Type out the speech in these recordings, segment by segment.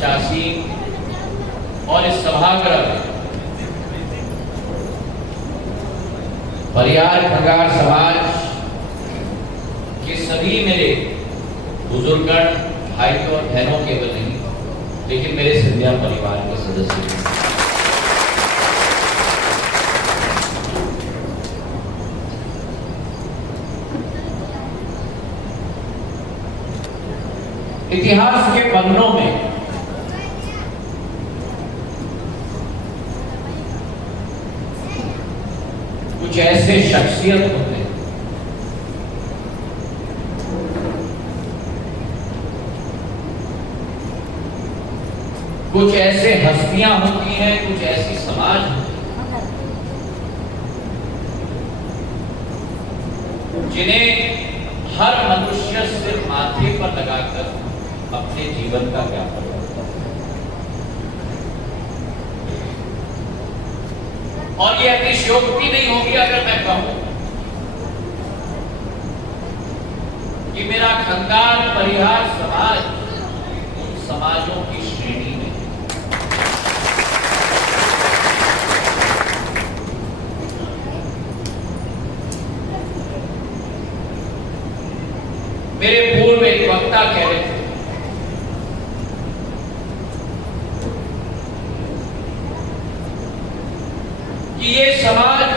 85 और इस सभागृह में परिहार खंगार समाज के सभी मेरे बुजुर्गगण, भाइयों और बहनों केवल नहीं, लेकिन मेरे सिंधिया परिवार के सदस्य भी। इतिहास के पन्नों में कुछ ऐसे शख्सियत होते हैं कुछ ऐसे हस्तियां होती हैं, कुछ ऐसी समाज होती है जिन्हें हर मनुष्य सिर्फ माथे पर लगाकर अपने जीवन का ज्ञापन करता है। और यह अतिशयोक्ति नहीं होगी अगर मैं कहूं कि मेरा खंगार परिहार समाज उन समाजों की श्रेणी में। मेरे पूर्व एक वक्ता कह रहे थे कि ये समाज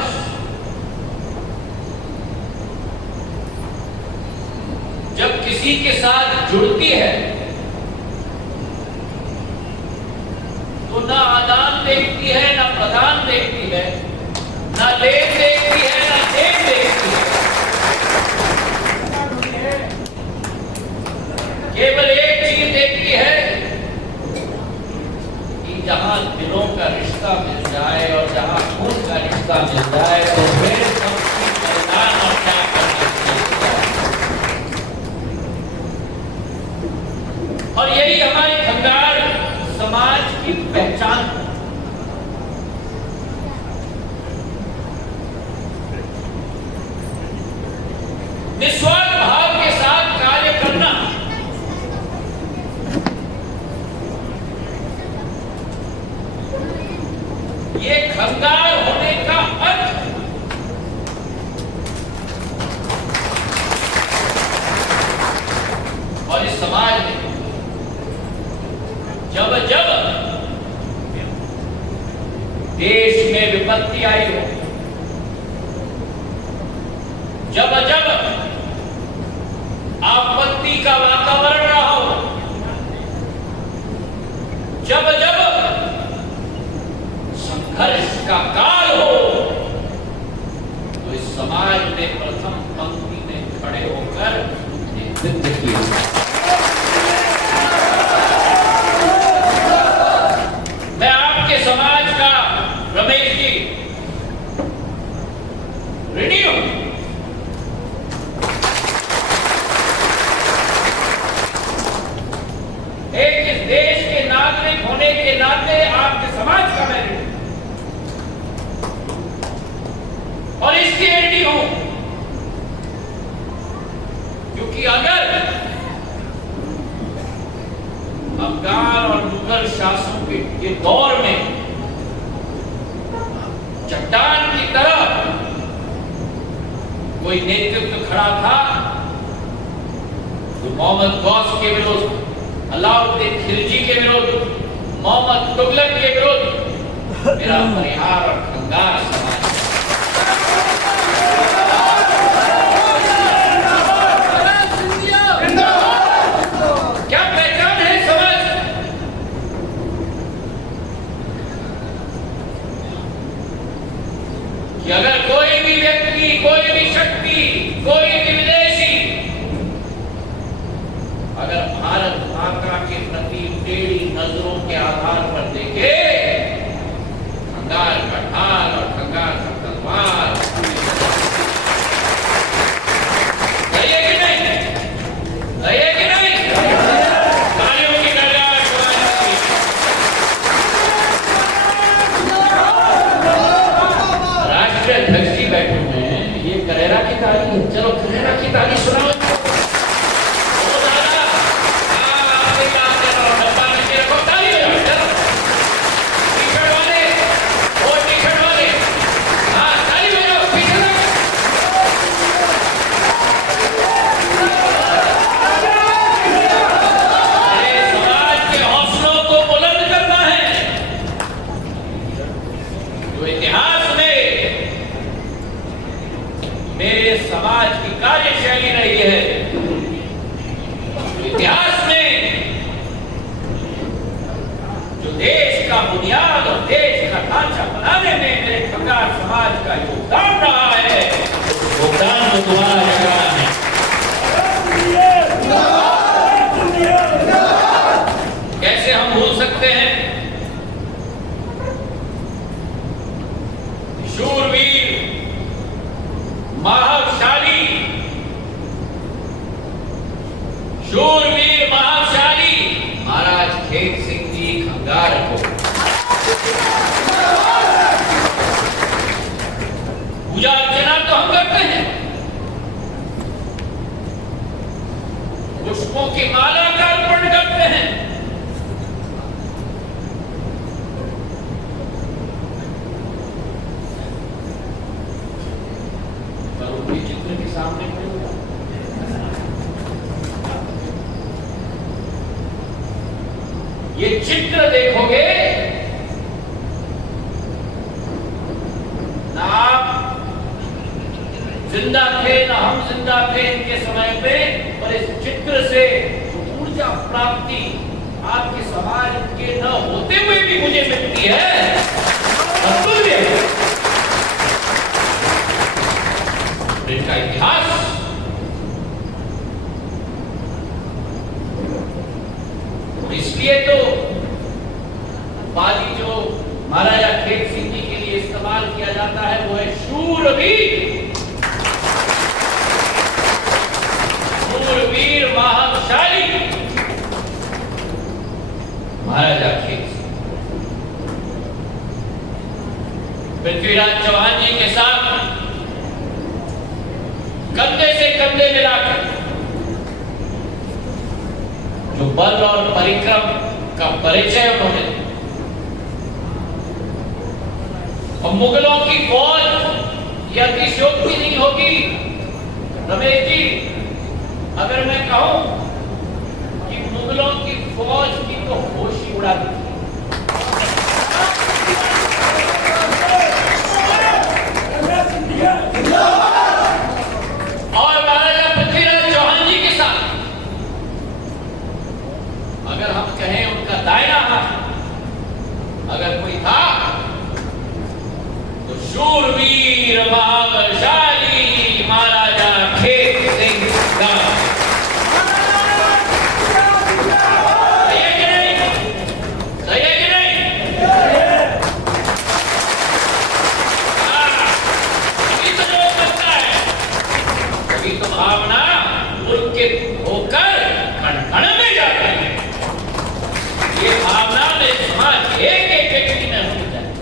जब किसी के साथ जुड़ती है तो ना आदान देखती है, ना प्रदान देखती है, ना लेन देखती है, ना देन देखती है। केवल एक चीज देखती है कि जहां दिलों का रिश्ता मिल जाए और जहां खून का रिश्ता मिल जाए तो फिर सबकी बलिदान और त्याग करना चाहिए। और यही हमारी खंगार समाज की पहचान है। निस्वार्थ भाव के साथ कार्य करना, ये खंगार होने का अर्थ है। और इस समाज में जब जब देश में विपत्ति आई हो, जब जब आपत्ति का वातावरण रहा हो, जब जब संघर्ष का काल हो, तो इस समाज ने प्रथम पंक्ति में खड़े होकर नेतृत्व किया। मैं आपके समाज का रमेश जी ऋणी हूं। एक इस देश के नागरिक होने के नाते आपके समाज का मैं ऋणी और इसके ऋणी हूं, क्योंकि अगर अफगान और मुगल शासन के दौर में चट्टान की तरह कोई नेतृत्व खड़ा था तो मोहम्मद गौस के विरुद्ध, अलाउद्दीन खिलजी के विरुद्ध, मोहम्मद तुगलक के विरुद्ध मेरा परिहार और खंगार समाज। क्या पहचान है समाज? कि अगर कोई भी व्यक्ति, कोई भी शक्ति, कोई भी विदेशी अगर भारत माता के प्रति टेढ़ी नजरों के आधार पर देखे, खंगार का ढाल और खंगार का तलवार सही है कि नहीं? सही है कि नहीं? तालियों की गड़गड़ाहट राष्ट्रीय अध्यक्ष जी बैठे हुए हैं, ये करेरा की ताली है। चलो करेरा की ताली सुनाओ। आपके जो देश का बुनियाद और देश का ढांचा बनाने में मेरे खंगार समाज का योगदान रहा है, उस योगदान को दोबारा जगाना है। कैसे हम भूल सकते हैं शूरवीर महाशाली महाराज खेत सिंह जी खंगार को पूजा अर्चना तो हम करते हैं, पुष्पों की माला का अर्पण करते हैं, पर उनके चित्र के सामने ये चित्र देखोगे ना, आप जिंदा थे ना हम जिंदा थे इनके समय पे, और इस चित्र से ऊर्जा प्राप्ति आपके समाज के न होते हुए भी मुझे मिलती है। अतुल्य इनका इतिहास इसलिए तो उपाधि जो महाराजा खेत सिंह जी के लिए इस्तेमाल किया जाता है वो है शूरवीर महाशाली महाराजा खेत सिंह। पृथ्वीराज चौहान जी के साथ कंधे से कंधे मिलाकर जो बल और परिक्रम का परिचय उन्होंने, और मुगलों की फौज यह अतिशयोक्ति नहीं होगी रमेश जी अगर मैं कहूं कि मुगलों की फौज की तो होश ही उड़ा दी। और महाराजा पृथ्वीराज चौहान जी के साथ अगर हम कहें उनका दाहिना हाथ अगर कोई था तो शूरवीर महाबलशाली महाराजा खेत सिंह का। सही है कि नहीं? सही है कि नहीं? अभी तो जो करता है अभी तो भावना उनके होकर कण में जाती है। ये भावना में समाज के एक व्यक्ति में होनी चाहिए।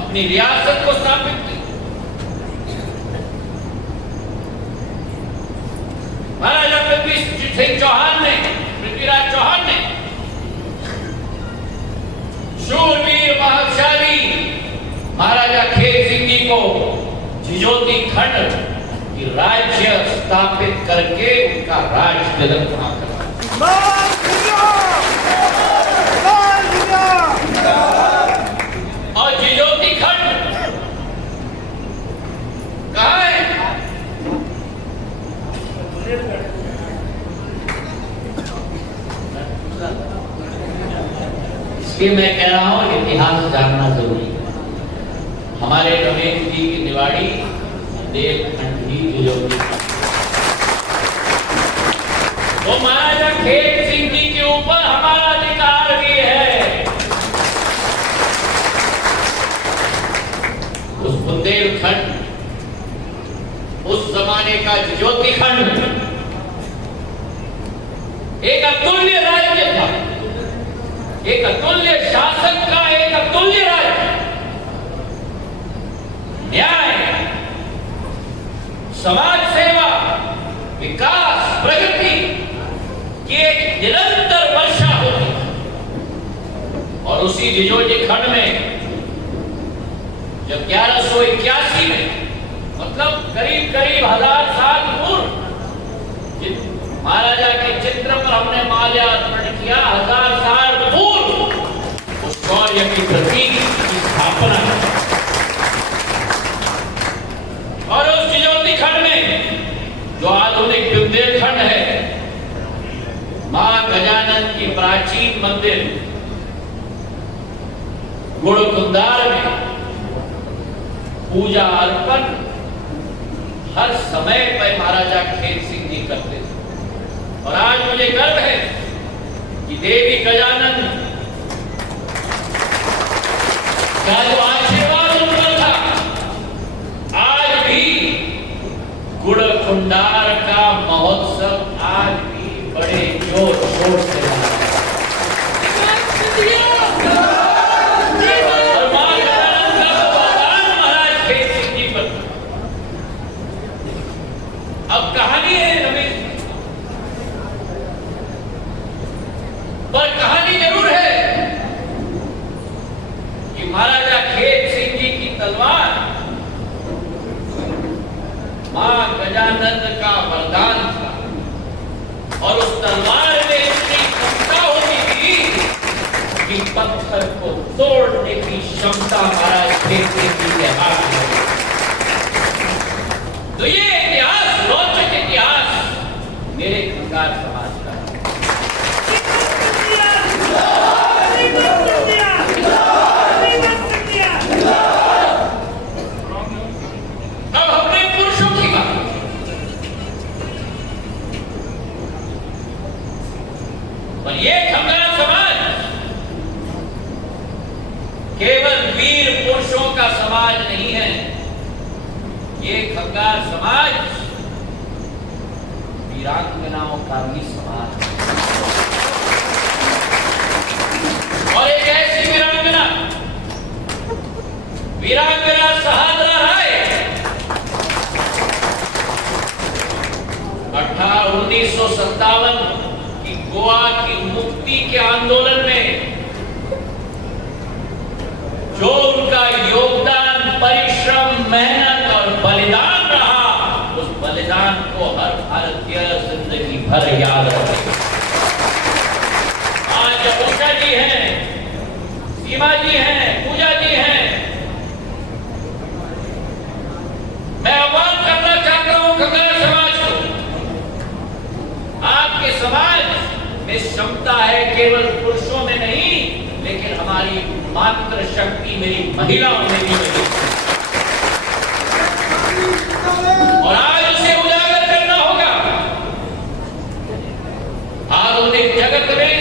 अपनी रियासत को स्थापित की महाराजा पृथ्वीराज चौहान ने शूरवीर महाशाली महाराजा खेत सिंह जी को झिझोती खंड राज्य स्थापित करके उनका राज तिलक बना करा। और झिझोती खंड कहाँ है? इसलिए मैं कह रहा हूं इतिहास जानना जरूरी है। हमारे रमेश जी की निवाड़ी देवखंड ही झिझोती वो महाराजा खेत सिंह जी के ऊपर हमारा अधिकार भी है। उस बुंदेलखंड उस जमाने का झिझोती खंड एक अतुल्य राज्य था, एक अतुल्य शासन का एक अतुल्य राज्य। न्याय, समाज सेवा, विकास, प्रगति की एक निरंतर वर्षा होती और उसी झिझोती खंड में जब 1181 में मतलब करीब 1000 साल पूर्व महाराजा के चित्र पर हमने माल्यार्पण किया, 1000 साल पूर्व उस शौर्य की प्रतीक की स्थापना और उस झिझोती खंड में जो आधुनिक बुंदेलखंड है मां गजानन की प्राचीन मंदिर गुड़कुंदार में पूजा अर्पण हर समय पर महाराजा खेत सिंह जी करते थे। और आज मुझे गर्व है कि देवी गजानन का जो आशीर्वाद उन पर था, आज भी गुड़कुंडार का महोत्सव आज भी बड़े जोर शोर से मना रहा है। और मां गजानन का वरदान महाराज खेत सिंह जी पर। अब कहानी है रमेश, पर कहानी जरूर है कि महाराजा खेत सिंह जी की तलवार मां गजानन का वरदान था। और उस तलवार में इतनी क्षमता होती थी कि पत्थर को तोड़ने की क्षमता महाराज खेत सिंह जी के हाथ में। तो ये इतिहास, रोचक इतिहास मेरे खंगार समाज का है। अब हमने पुरुषों की बात, और ये खंगार समाज केवल वीर पुरुषों का समाज नहीं है। ये खंगार समाज वीरांगनाओं का भी समाज है। और एक ऐसी वीरांगना सहादरा राय 1957 की गोवा की मुक्ति के आंदोलन में जो उनका योगदान, परिश्रम, मेहनत और बलिदान रहा, उस बलिदान को हर भारतीय जिंदगी भर याद रखे। आज जब उषा जी हैं, सीमा जी हैं, पूजा जी हैं, मैं आह्वान करना चाहता हूं खंगार समाज को, आपके समाज में क्षमता है केवल पुरुषों में नहीं, लेकिन हमारी मातृ शक्ति मेरी महिलाओं में भी है। और आज उसे उजागर करना होगा। आधुनिक जगत में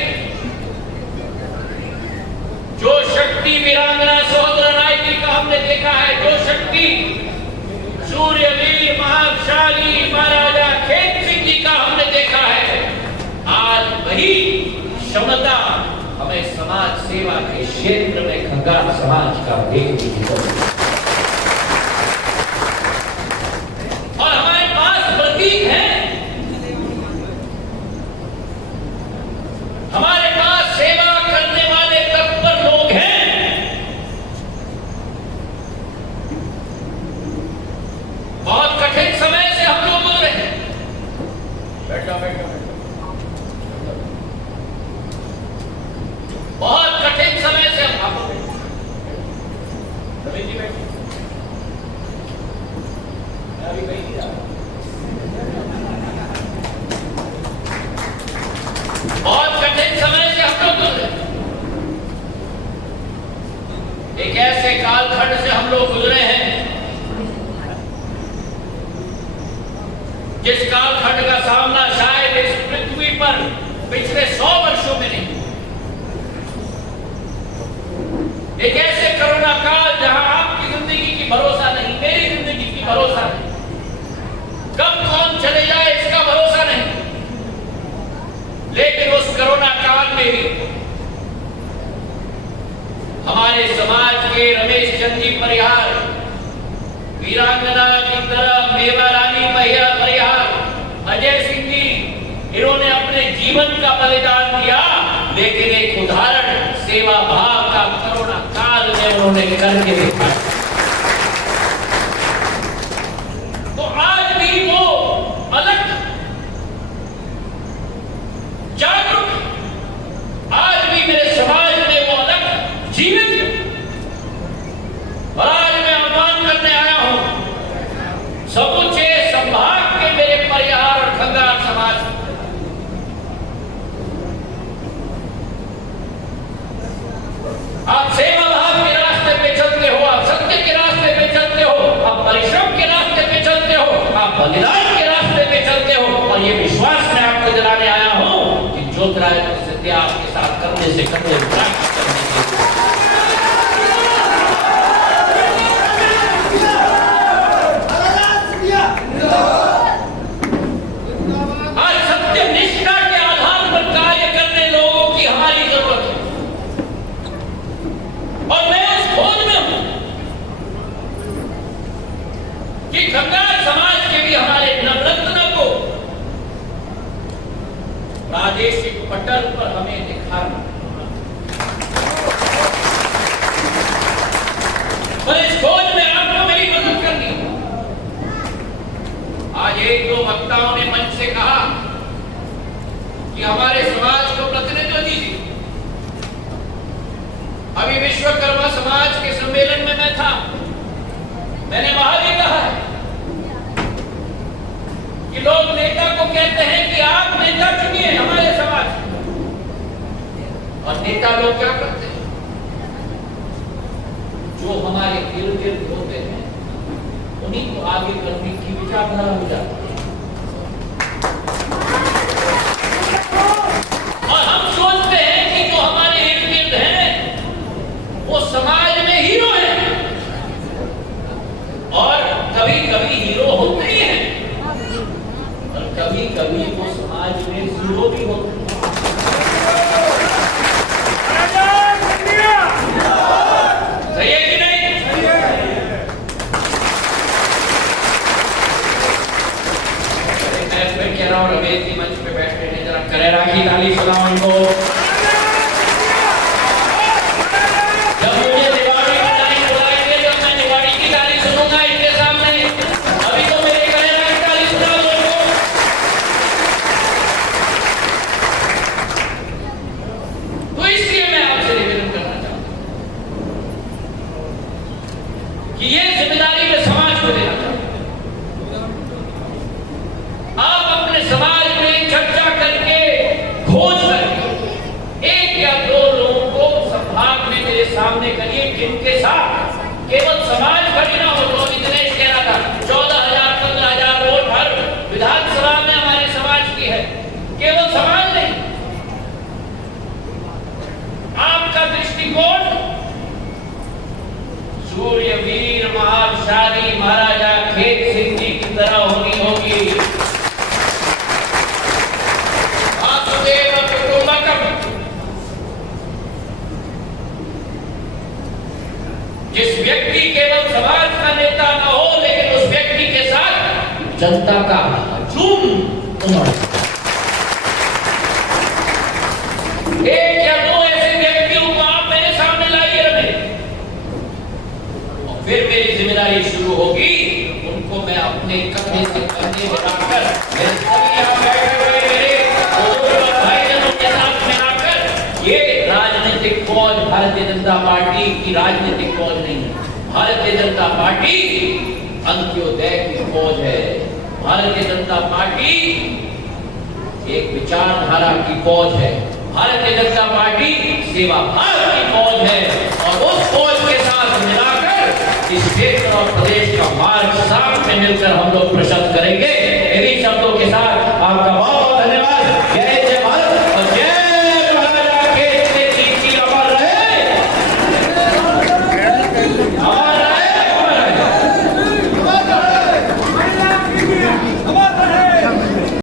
जो शक्ति वीरांगना सहोदरा राय जी का हमने देखा है, जो शक्ति सूर्यवीर महाशाली महाराजा खेत सिंह जी का हमने देखा है, आज वही क्षमता हमें समाज सेवा के क्षेत्र में खंगार समाज का भेद दिखाई। और हमारे पास प्रतीक है, हमारे पास सेवा करने वाले तत्पर लोग हैं। बहुत कठिन समय से हम लोग गुजरे हैं। बैठो बैठो, बहुत कठिन समय से हम रवि जी बैठे, अभी कहीं नहीं जा रहा। बहुत कठिन समय से हम लोग गुजरे, एक ऐसे कालखंड से हम लोग गुजरे हैं जिस कालखंड का सामना शायद इस पृथ्वी पर पिछले 100 वर्षों में नहीं। एक ऐसे कोरोना काल जहां आपकी जिंदगी की भरोसा नहीं, मेरी जिंदगी की भरोसा नहीं, कब कौन चले जाए इसका भरोसा नहीं। लेकिन उस कोरोना काल में भी हमारे समाज के रमेश चंद जी परिहार, वीरांगना की तरह मेवा रानी परिहार, अजय सिंह जी, इन्होंने अपने जीवन का बलिदान दिया, लेकिन एक उदाहरण सेवा भाव का कोरोना काल में उन्होंने करके देखा। तो आज भी वो अलग जागरूक, आज भी मेरे समाज में वो अलग जीवित। और आज मैं आह्वान करने आया हूं समूचे संभाग के मेरे परिहार और खंगार समाज, ज्योतिराय सिंधिया आपके साथ करने से करने आज सत्य निष्ठा के आधार पर कार्य करने लोगों की हमारी जरूरत है और मैं उस खोज में हूं कि खंगार समाज के भी हमारे नवरत्न को प्रादेशिक पटल पर हमें दिखाना पर इस खोज में आपको मेरी मदद करनी है। आज एक दो वक्ताओं ने मंच से कहा कि हमारे समाज को प्रतिनिधित्व दीजिए। अभी विश्वकर्मा समाज के सम्मेलन में मैं था, मैंने वहां भी कहा है कि लोग नेता को कहते हैं कि आप नेता चुनिए हमारे समाज, और नेता लोग क्या करते हैं? जो हमारे इर्द गिर्द होते हैं उन्हीं को आगे करने की विचारधारा हो जाती है और हम सोचते हैं कि जो हमारे इर्द गिर्द हैं वो समाज में हीरो हैं, और कभी कभी हीरो होते ही हैं और कभी कभी वो समाज में जीरो भी होते हैं। सही है कि नहीं? मैं फिर कह रहा हूँ, रमेश जी मंच पे बैठे हैं, जरा करेरा की ताली सुनाओ इनको। जब मुझे दिवाली की ताली बुलाएंगे जब मैं दिवाली की ताली सुनूंगा इनके सामने, अभी तो मेरे करेरा की ताली सुना दो इनको। तो इसलिए मैं आपसे निवेदन करना चाहता हूं कि ये जिम्मेदारी मैं समाज को देना चाहता हूं। आप अपने समाज में चर्चा करके, खोज करके एक या दो लोगों को संभाग में मेरे सामने करिए जिनके साथ केवल समाज खड़ी ना हो। तो दिनेश कह रहा था 14,000 15,000 वोट हर विधानसभा में हमारे समाज की है, केवल समाज नहीं, आपका दृष्टिकोण सूर्यवीर महाशाली महाराजा खेत सिंह जी की तरह होनी होगी। वासुदेव कुटुंबकम, जिस व्यक्ति केवल समाज का नेता न हो लेकिन उस व्यक्ति के साथ जनता का हजूम उमड़, एक या दो ऐसे व्यक्तियों को आप मेरे सामने लाइए रहे, और फिर मेरी जिम्मेदारी शुरू होगी उनको मैं अपने कंधे से कंधे मिलाकर, मेरे सभी यहाँ बैठे हुए मेरे बुजुर्ग भाईजनों के साथ मिलाकर, ये राजनीतिक फौज भारतीय जनता पार्टी की राजनीतिक फौज नहीं है। भारतीय जनता पार्टी अंत्योदय की फौज है। भारतीय जनता पार्टी एक विचारधारा की फौज है। भारतीय जनता पार्टी सेवा भाव की फौज है, और उस फौज के साथ मिलाकर इस क्षेत्र और प्रदेश का मार्ग साथ में मिलकर हम लोग प्रशस्त करेंगे। इन्हीं शब्दों के साथ